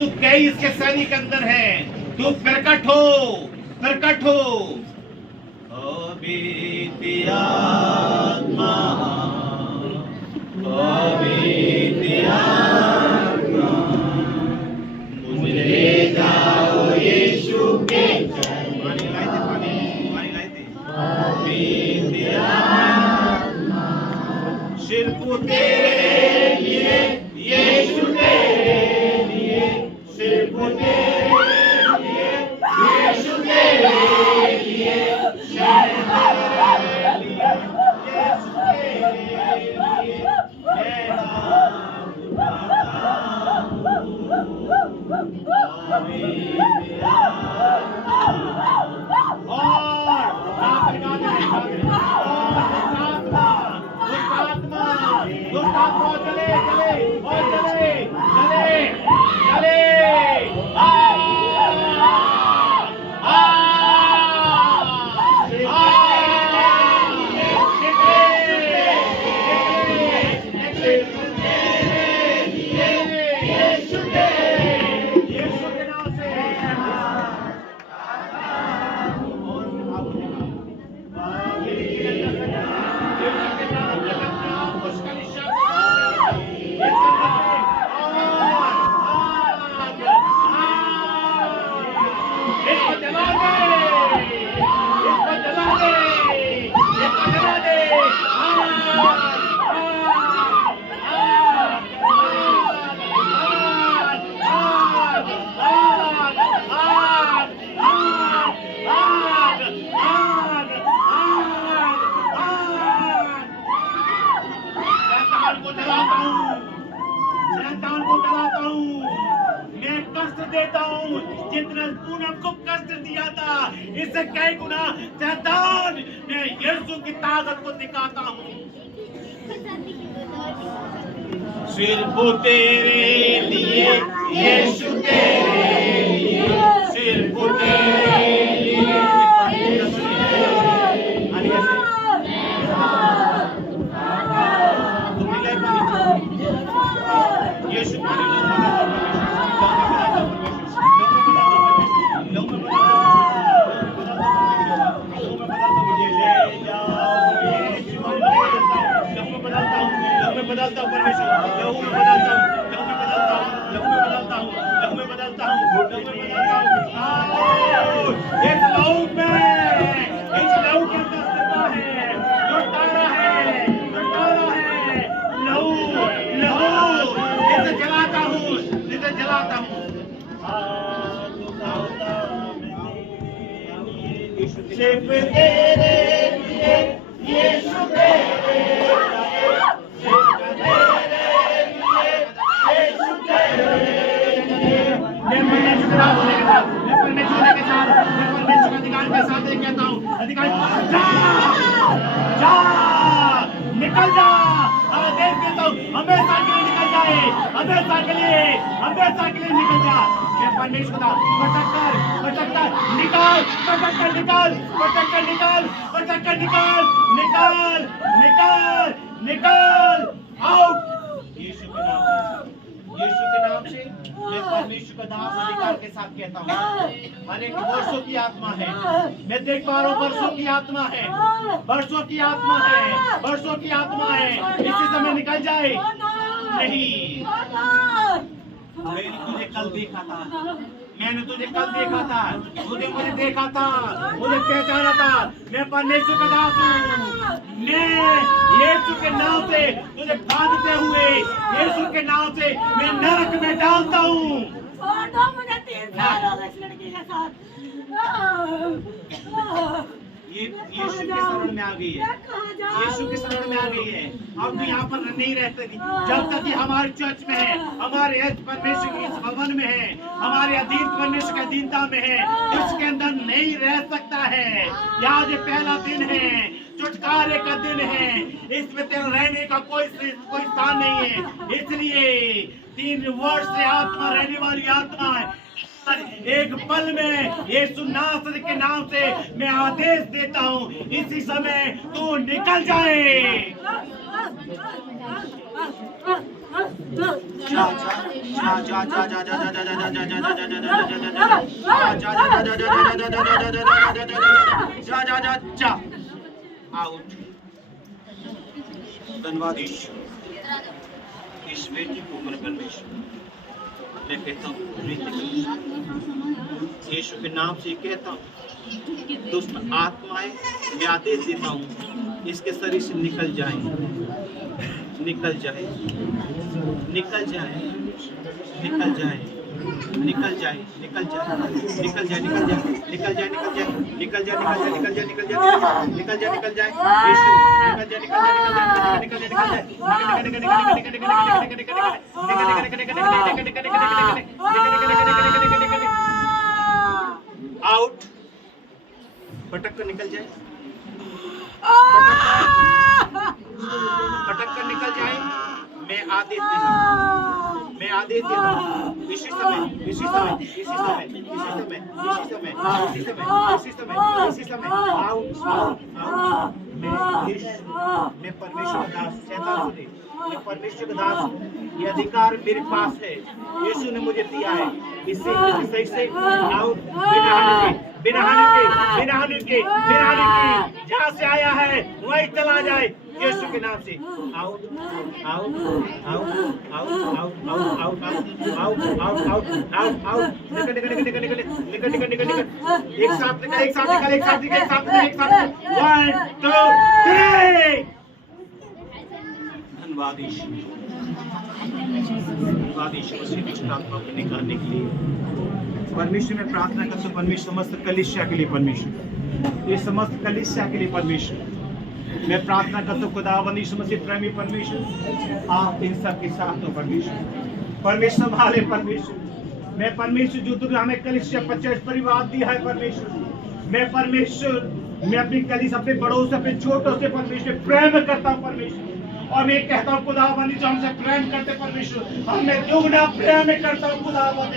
तू कई इसके सैनिक अंदर है, तू प्रकट हो, प्रकट हो। बीती आत्मा, बीती आत्मा, मुझे ले जाओ यीशु के चरण। पानी लाए थे। बीती आत्मा, सिर्फ तेरे लिए यीशु, तेरे लिए, सिर्फ तेरे लिए यीशु, तेरे लिए, देता हूँ जितना तूने हमको कष्ट दिया था, इससे कई गुना शैतान, मैं यीशु की ताकत को दिखाता हूँ। सिर्फ तेरे लिए यीशु, तेरे लिए, सिर्फ तेरे लिए। यीशु बदलता हूँ परमेश्वर, लहू में बदलता हूँ, लहू में बदलता हूँ, लहू में बदलता हूँ, लहू में बदलता हूँ, लहू में बदलता हूँ। इस लहू में, इस लहू के अंदर सत्ता है, जो तारा है, जो तारा है, लहू, लहू, इसे जलाता हूँ, इसे जलाता हूँ। सिर्फ तेरे लिए यीशु, तेरे कहता हूँ, अधिकारी जा, जा, निकल जा, आदेश देता हूँ, हमेशा के लिए निकल जाए, हमेशा के लिए, हमेशा के लिए निकल जा। मैं परमेश्वर का भटक कर निकाल, भटक कर निकाल, भटक कर निकाल, भटक कर निकाल, निकाल, निकाल, निकाल, आउट। यीशु के नाम से, यीशु के नाम से मैं परमेश्वर का दास अधिकार के साथ कहता हूँ। अनेक वर्षों की आत्मा है, मैं देख पा रहा हूँ, वर्षों की आत्मा है, वर्षों की आत्मा है, वर्षों की आत्मा है, इसी समय निकल जाए। नहीं, मैंने तुझे कल देखा था, मैंने तुझे कल देखा था, तुझे मुझे देखा था, मुझे पहचाना था। मैं परमेश्वर का दास हूँ। मैं यीशु के नाम से तुझे बांधते हुए, यीशु के नाम से मैं नरक में डालता हूँ। मुझे 3 साल हो गए इस लड़की के साथ। ये यीशु के शरण में आ गई है, यीशु के शरण में आ गई है। अब तो यहाँ पर नहीं रह सकती जब तक कि हमारे चर्च में है, हमारे परमेश्वर के इस भवन में है, हमारे अधीन परमेश्वर के अधीनता में है, इसके अंदर नहीं रह सकता है। आज ये पहला दिन है, छुटकारे का दिन है, इसमें तेरा रहने का कोई स्थान नहीं है। इसलिए 3 वर्ष से आत्मा रहने वाली आत्मा है, एक पल में यीशु नासरी के नाम से मैं आदेश देता हूँ, इसी समय तू निकल जाए। आउट। धन्यवाद ईश्वर, इस बेटी को परमेश्वर मैं कहता हूँ यीशु के नाम से कहता हूँ, दुष्ट आत्माएं मैं आदेश देता हूँ इसके शरीर से निकल जाए, निकल जाए, निकल जाए, निकल जाए, निकल जाए, निकल जाए, निकल जाए, निकल जाए, निकल जाए, निकल जाए, निकल जाए, निकल जाए, निकल जाए, निकल जाए, निकल जाए, यीशु निकल जाए, निकल जाए, निकल जाए, निकल जाए, निकल जाए, आउट, पटक कर निकल जाए, पटक कर निकल जाए। मैं आदेश देता हूँ, मैं आदेश देता हूँ, इसी समय, इसी समय, इसी समय, इसी समय, इसी समय, इसी समय, इसी समय, इसी समय, आउट, आउट, आउट। मैं परमेश्वर का दास, शैतान सुने, मैं परमेश्वर का दास हूँ, ये अधिकार मेरे पास है, यीशु ने मुझे दिया है, इससे सही से आउट, बिना हानि के, बिना हानि के, बिना हानि के, बिना हानि के, जहाँ से आया है वहीं चला जाए, यीशु के नाम से out, out, out, out, out, out, out, out, out, out, out, out, निकल, निकल, निकल, निकल, निकल, निकल, निकल, निकल, निकल, एक साथ निकल, एक साथ निकल, एक साथ निकल, एक साथ निकल, एक साथ निकल, 1 2 3। धन्यवाद ईश्वर, धन्यवाद ईश्वर से दुष्ट आत्मा को निकालने के लिए। परमेश्वर में प्रार्थना करता हूँ, परमेश्वर समस्त कलीसिया के लिए, परमेश्वर ये समस्त कलीसिया के लिए, परमेश्वर मैं प्रार्थना करता हूँ खुदावंद यीशु मसीह प्रेमी परमेश्वर, आप इन सब के साथ हो परमेश्वर, परमेश्वर संभाले परमेश्वर। मैं परमेश्वर जो तुमने हमें कलीसिया 50 परिवार दिया है परमेश्वर, मैं परमेश्वर मैं अपनी कलीसिया अपने बड़ों से अपने छोटों से परमेश्वर प्रेम करता हूँ परमेश्वर, और मैं कहता हूँ खुदावंद जो हमसे प्रेम करते परमेश्वर, हमें दुगना प्रेम करता हूँ खुदावंद,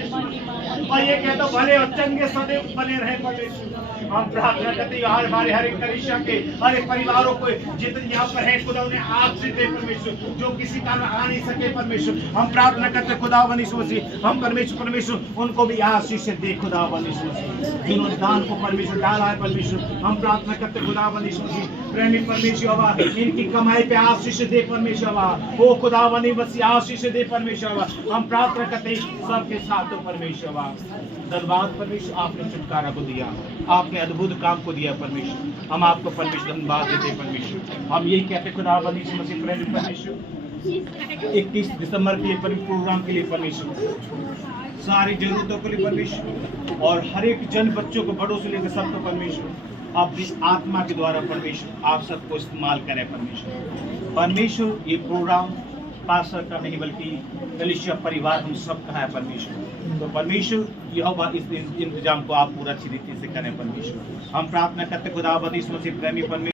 और ये कहता हूँ भले और चंगे सदैव बने रहे परमेश्वर। हम प्रार्थना करते हैं हमारे हर एक कलीसिया के हर एक परिवारों को जितने यहाँ पर है खुदा उन्हें आशीष दे परमेश्वर, जो किसी कारण आ नहीं सके परमेश्वर, हम प्रार्थना करते खुदावंद यीशु मसीह, हम परमेश्वर उनको भी आशीष दे खुदावंद यीशु मसीह, जिन्होंने दान को परमेश्वर डाला है परमेश्वर, हम प्रार्थना करते खुदावंद यीशु मसीह प्रेमी परमेश्वर बाबा इनकी कमाई पे आशीष दे परमेश्वर बाबा, वो खुदावंद मसीह आशीष दे परमेश्वर बाबा। हम प्रार्थना करते सबके साथ हो परमेश्वर बाबा। धन्यवाद परमेश्वर, आपने छुटकारा को दिया, आपने अद्भुत काम को दिया परमेश्वर, हम आपको परमेश्वर धन्यवाद देते हैं परमेश्वर। हम यही कहते खुदावंद यीशु मसीह प्रेमी परमेश्वर 21 दिसंबर के लिए प्रोग्राम के लिए परमेश्वर, सारी जरूरतों के लिए परमेश्वर, और हर एक जन बच्चों को बड़ों से लेकर सबको परमेश्वर अपनी आत्मा के द्वारा परमेश्वर आप सबको इस्तेमाल करें परमेश्वर। परमेश्वर ये प्रोग्राम पास्टर का नहीं बल्कि कलीसिया परिवार हम सबका है परमेश्वर, तो परमेश्वर यहोवा इस इंतजाम को आप पूरा अच्छी रीति से करें परमेश्वर। हम प्रार्थना करते खुदावंद यीशु मसीह प्रेमी परमेश्वर।